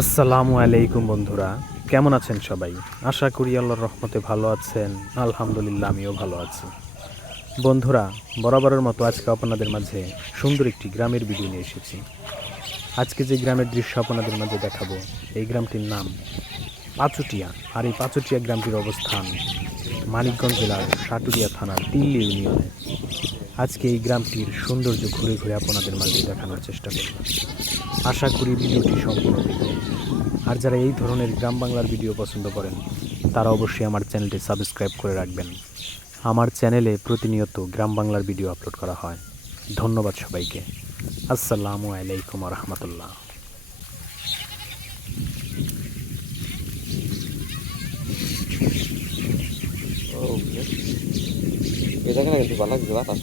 আসসালামু আলাইকুম বন্ধুরা, কেমন আছেন সবাই? আশা করি আল্লাহর রহমতে ভালো আছেন, আলহামদুলিল্লাহ আমিও ভালো আছি। বন্ধুরা, বরাবরের মতো আজকে আপনাদের মাঝে সুন্দর একটি গ্রামের ভিডিও নিয়ে এসেছি। আজকে যে গ্রামের দৃশ্য আপনাদের মাঝে দেখাবো, এই গ্রামটির নাম পাচুটিয়া। আর এই পাচুটিয়া গ্রামটির অবস্থান মানিকগঞ্জ জেলার সাটুরিয়া থানার তিল্লি ইউনিয়নে। আজকে এই গ্রামটির সৌন্দর্য ঘুরে ঘুরে আপনাদের মাঝে দেখানোর চেষ্টা করব। আশা করি ভিডিওটি সম্পূর্ণ আর যারা এই ধরনের গ্রাম বাংলার ভিডিও পছন্দ করেন, তারা অবশ্যই আমার চ্যানেলটি সাবস্ক্রাইব করে রাখবেন। আমার চ্যানেলে প্রতিনিয়ত গ্রাম বাংলার ভিডিও আপলোড করা হয়। ধন্যবাদ সবাইকে। আসসালামু আলাইকুম রহমতুল্লাহ। এই জায়গাটা কিন্তু ভালো লাগছে বাতাস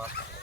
বাস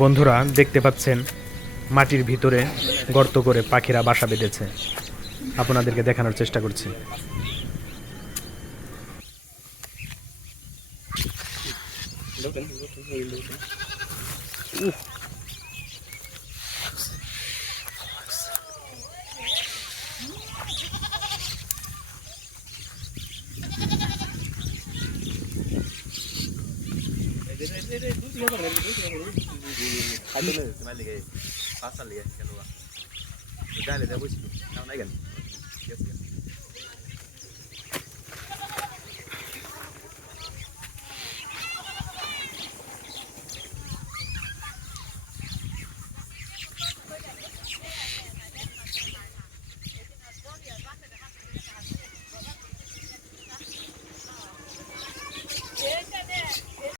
বন্ধুরা দেখতে পাচ্ছেন মাটির ভিতরে গর্ত করে পাখিরা বাসা বেঁধেছে। আপনাদেরকে দেখানোর চেষ্টা করছি। পাঁচটা লেগে গেল ডালে যাব কেমন নাই গেল